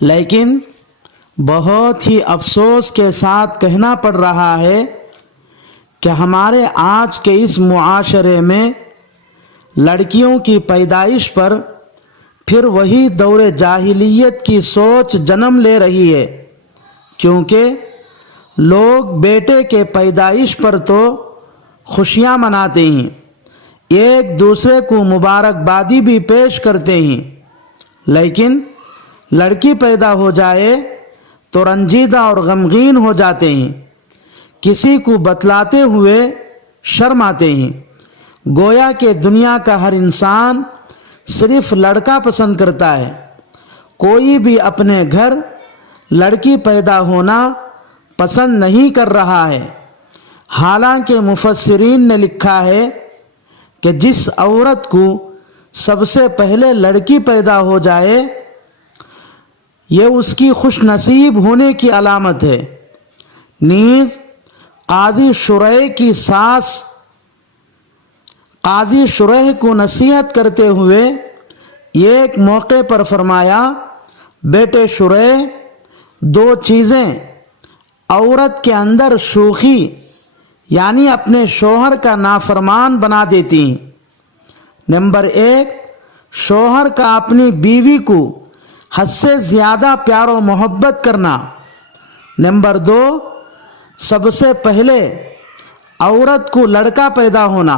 لیکن بہت ہی افسوس کے ساتھ کہنا پڑ رہا ہے کہ ہمارے آج کے اس معاشرے میں لڑکیوں کی پیدائش پر پھر وہی دور جاہلیت کی سوچ جنم لے رہی ہے، کیونکہ لوگ بیٹے کے پیدائش پر تو خوشیاں مناتے ہیں، ایک دوسرے کو مبارکبادی بھی پیش کرتے ہیں، لیکن لڑکی پیدا ہو جائے تو رنجیدہ اور غمگین ہو جاتے ہیں، کسی کو بتلاتے ہوئے شرماتے ہیں، گویا کہ دنیا کا ہر انسان صرف لڑکا پسند کرتا ہے، کوئی بھی اپنے گھر لڑکی پیدا ہونا پسند نہیں کر رہا ہے۔ حالانکہ مفسرین نے لکھا ہے کہ جس عورت کو سب سے پہلے لڑکی پیدا ہو جائے یہ اس کی خوش نصیب ہونے کی علامت ہے۔ نیز قاضی شریح کی ساس قاضی شریح کو نصیحت کرتے ہوئے ایک موقع پر فرمایا، بیٹے شریح، دو چیزیں عورت کے اندر شوخی یعنی اپنے شوہر کا نافرمان بنا دیتی ہیں۔ نمبر 1، شوہر کا اپنی بیوی کو حد سے زیادہ پیار و محبت کرنا۔ نمبر 2، سب سے پہلے عورت کو لڑکا پیدا ہونا،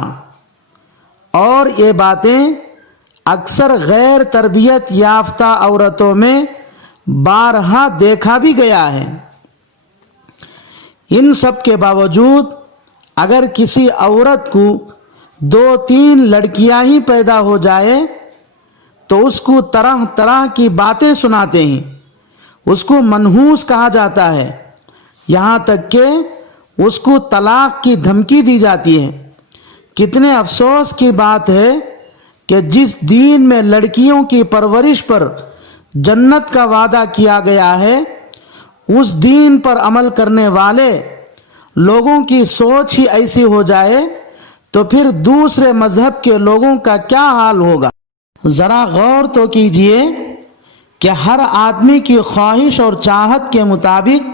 اور یہ باتیں اکثر غیر تربیت یافتہ عورتوں میں بارہا دیکھا بھی گیا ہے۔ ان سب کے باوجود اگر کسی عورت کو 2-3 لڑکیاں ہی پیدا ہو جائے تو اس کو طرح طرح کی باتیں سناتے ہیں، اس کو منحوس کہا جاتا ہے، یہاں تک کہ اس کو طلاق کی دھمکی دی جاتی ہے۔ کتنے افسوس کی بات ہے کہ جس دین میں لڑکیوں کی پرورش پر جنت کا وعدہ کیا گیا ہے، اس دین پر عمل کرنے والے لوگوں کی سوچ ہی ایسی ہو جائے تو پھر دوسرے مذہب کے لوگوں کا کیا حال ہوگا؟ ذرا غور تو کیجئے کہ ہر آدمی کی خواہش اور چاہت کے مطابق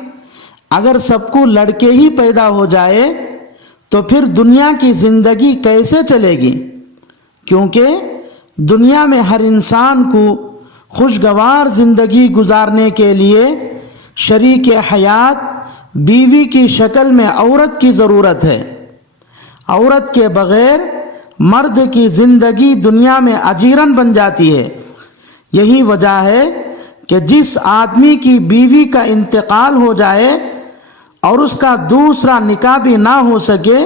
اگر سب کو لڑکے ہی پیدا ہو جائے تو پھر دنیا کی زندگی کیسے چلے گی؟ کیونکہ دنیا میں ہر انسان کو خوشگوار زندگی گزارنے کے لیے شریک حیات بیوی کی شکل میں عورت کی ضرورت ہے۔ عورت کے بغیر مرد کی زندگی دنیا میں اجیرن بن جاتی ہے۔ یہی وجہ ہے کہ جس آدمی کی بیوی کا انتقال ہو جائے اور اس کا دوسرا نکاح بھی نہ ہو سکے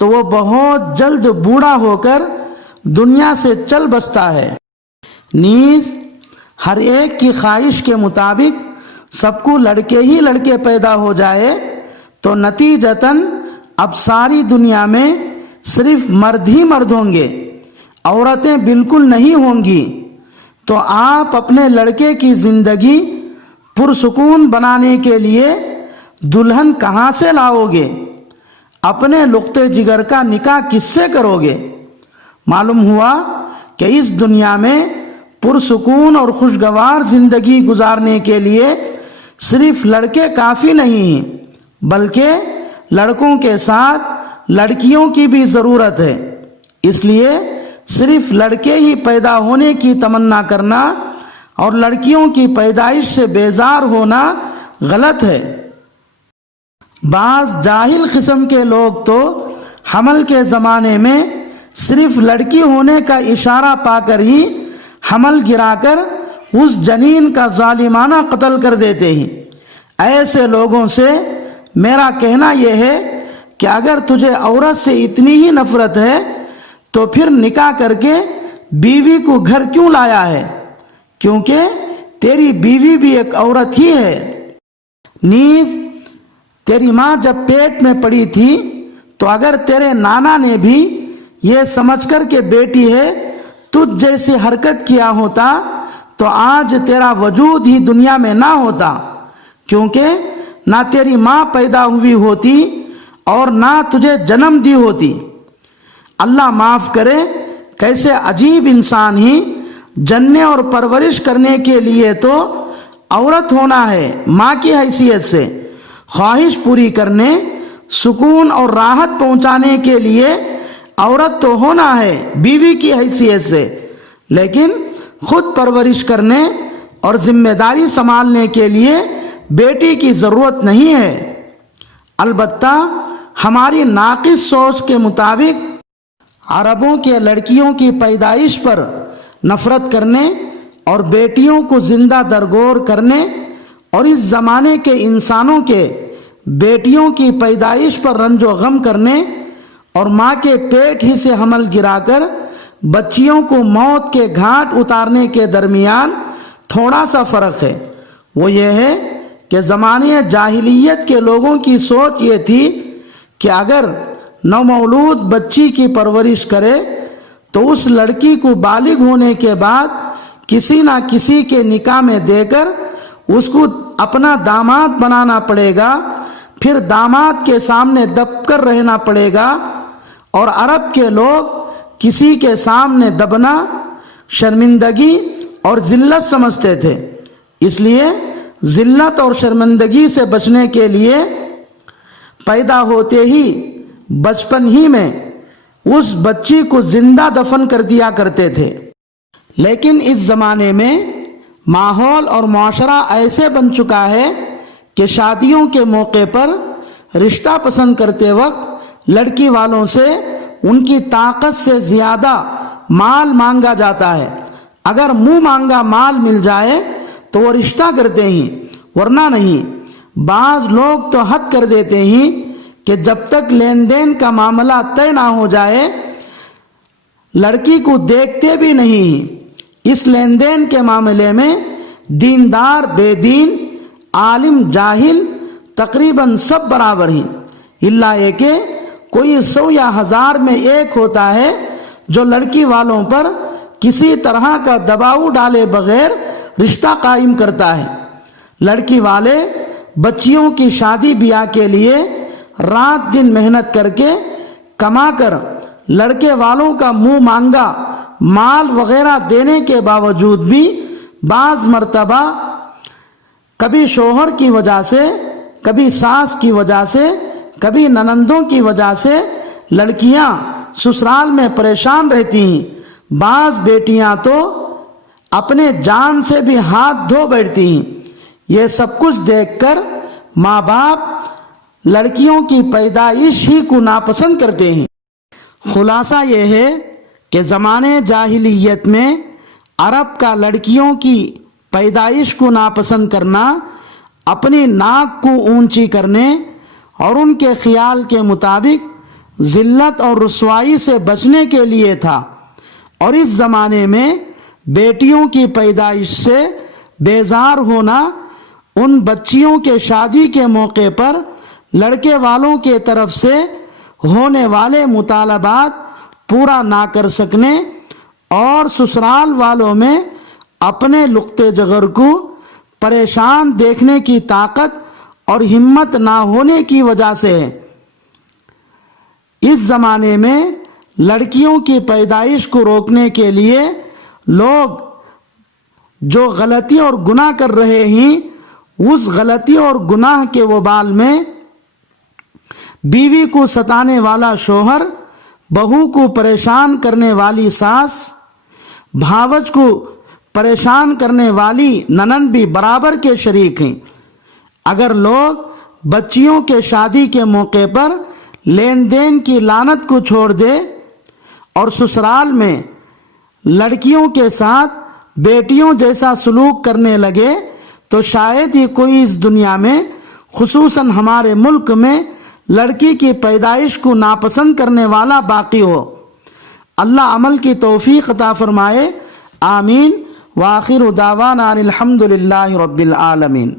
تو وہ بہت جلد بوڑھا ہو کر دنیا سے چل بستا ہے۔ نیز ہر ایک کی خواہش کے مطابق سب کو لڑکے ہی لڑکے پیدا ہو جائے تو نتیجتاً اب ساری دنیا میں صرف مرد ہی مرد ہوں گے، عورتیں بالکل نہیں ہوں گی۔ تو آپ اپنے لڑکے کی زندگی پرسکون بنانے کے لیے دلہن کہاں سے لاؤ گے؟ اپنے لقطے جگر کا نکاح کس سے کرو گے؟ معلوم ہوا کہ اس دنیا میں پرسکون اور خوشگوار زندگی گزارنے کے لیے صرف لڑکے کافی نہیں ہیں، بلکہ لڑکوں کے ساتھ لڑکیوں کی بھی ضرورت ہے۔ اس لیے صرف لڑکے ہی پیدا ہونے کی تمنا کرنا اور لڑکیوں کی پیدائش سے بیزار ہونا غلط ہے۔ بعض جاہل قسم کے لوگ تو حمل کے زمانے میں صرف لڑکی ہونے کا اشارہ پا کر ہی حمل گرا کر اس جنین کا ظالمانہ قتل کر دیتے ہیں۔ ایسے لوگوں سے میرا کہنا یہ ہے کہ اگر تجھے عورت سے اتنی ہی نفرت ہے تو پھر نکاح کر کے بیوی کو گھر کیوں لایا ہے؟ کیونکہ تیری بیوی بھی ایک عورت ہی ہے۔ نیز تیری ماں جب پیٹ میں پڑی تھی تو اگر تیرے نانا نے بھی یہ سمجھ کر کہ بیٹی ہے تجھ جیسی حرکت کیا ہوتا تو آج تیرا وجود ہی دنیا میں نہ ہوتا، کیونکہ نہ تیری ماں پیدا ہوئی ہوتی اور نہ تجھے جنم دی ہوتی۔ اللہ معاف کرے، کیسے عجیب انسان ہی جننے اور پرورش کرنے کے لیے تو عورت ہونا ہے ماں کی حیثیت سے، خواہش پوری کرنے، سکون اور راحت پہنچانے کے لیے عورت تو ہونا ہے بیوی کی حیثیت سے، لیکن خود پرورش کرنے اور ذمہ داری سنبھالنے کے لیے بیٹی کی ضرورت نہیں ہے۔ البتہ ہماری ناقص سوچ کے مطابق عربوں کے لڑکیوں کی پیدائش پر نفرت کرنے اور بیٹیوں کو زندہ درگور کرنے اور اس زمانے کے انسانوں کے بیٹیوں کی پیدائش پر رنج و غم کرنے اور ماں کے پیٹ ہی سے حمل گرا کر بچیوں کو موت کے گھاٹ اتارنے کے درمیان تھوڑا سا فرق ہے۔ وہ یہ ہے کہ زمانے جاہلیت کے لوگوں کی سوچ یہ تھی کہ اگر نومولود بچی کی پرورش کرے تو اس لڑکی کو بالغ ہونے کے بعد کسی نہ کسی کے نکاح میں دے کر اس کو اپنا داماد بنانا پڑے گا، پھر داماد کے سامنے دب کر رہنا پڑے گا، اور عرب کے لوگ کسی کے سامنے دبنا شرمندگی اور ذلت سمجھتے تھے، اس لیے ذلت اور شرمندگی سے بچنے کے لیے پیدا ہوتے ہی بچپن ہی میں اس بچی کو زندہ دفن کر دیا کرتے تھے۔ لیکن اس زمانے میں ماحول اور معاشرہ ایسے بن چکا ہے کہ شادیوں کے موقع پر رشتہ پسند کرتے وقت لڑکی والوں سے ان کی طاقت سے زیادہ مال مانگا جاتا ہے۔ اگر منہ مانگا مال مل جائے تو وہ رشتہ کرتے ہیں، ورنہ نہیں۔ بعض لوگ تو حد کر دیتے ہیں کہ جب تک لین دین کا معاملہ طے نہ ہو جائے لڑکی کو دیکھتے بھی نہیں۔ اس لین دین کے معاملے میں دیندار بے دین، عالم جاہل تقریباً سب برابر ہیں، الا یہ کہ کوئی 100 یا 1000 میں ایک ہوتا ہے جو لڑکی والوں پر کسی طرح کا دباؤ ڈالے بغیر رشتہ قائم کرتا ہے۔ لڑکی والے بچیوں کی شادی بیاہ کے لیے رات دن محنت کر کے کما کر لڑکے والوں کا منہ مانگا مال وغیرہ دینے کے باوجود بھی بعض مرتبہ کبھی شوہر کی وجہ سے، کبھی ساس کی وجہ سے، کبھی ننندوں کی وجہ سے لڑکیاں سسرال میں پریشان رہتی ہیں۔ بعض بیٹیاں تو اپنے جان سے بھی ہاتھ دھو بیٹھتی ہیں۔ یہ سب کچھ دیکھ کر ماں باپ لڑکیوں کی پیدائش ہی کو ناپسند کرتے ہیں۔ خلاصہ یہ ہے کہ زمانے جاہلیت میں عرب کا لڑکیوں کی پیدائش کو ناپسند کرنا اپنی ناک کو اونچی کرنے اور ان کے خیال کے مطابق ذلت اور رسوائی سے بچنے کے لیے تھا، اور اس زمانے میں بیٹیوں کی پیدائش سے بیزار ہونا ان بچیوں کے شادی کے موقع پر لڑکے والوں کے طرف سے ہونے والے مطالبات پورا نہ کر سکنے اور سسرال والوں میں اپنے لقطے جگر کو پریشان دیکھنے کی طاقت اور ہمت نہ ہونے کی وجہ سے ہے۔ اس زمانے میں لڑکیوں کی پیدائش کو روکنے کے لیے لوگ جو غلطی اور گناہ کر رہے ہیں، اس غلطی اور گناہ کے وبال میں بیوی کو ستانے والا شوہر، بہو کو پریشان کرنے والی ساس، بھاوج کو پریشان کرنے والی ننند بھی برابر کے شریک ہیں۔ اگر لوگ بچیوں کے شادی کے موقع پر لین دین کی لعنت کو چھوڑ دے اور سسرال میں لڑکیوں کے ساتھ بیٹیوں جیسا سلوک کرنے لگے تو شاید ہی کوئی اس دنیا میں، خصوصاً ہمارے ملک میں، لڑکی کی پیدائش کو ناپسند کرنے والا باقی ہو۔ اللہ عمل کی توفیق عطا فرمائے، آمین۔ وآخر دعوانا ان الحمد للہ رب العالمین۔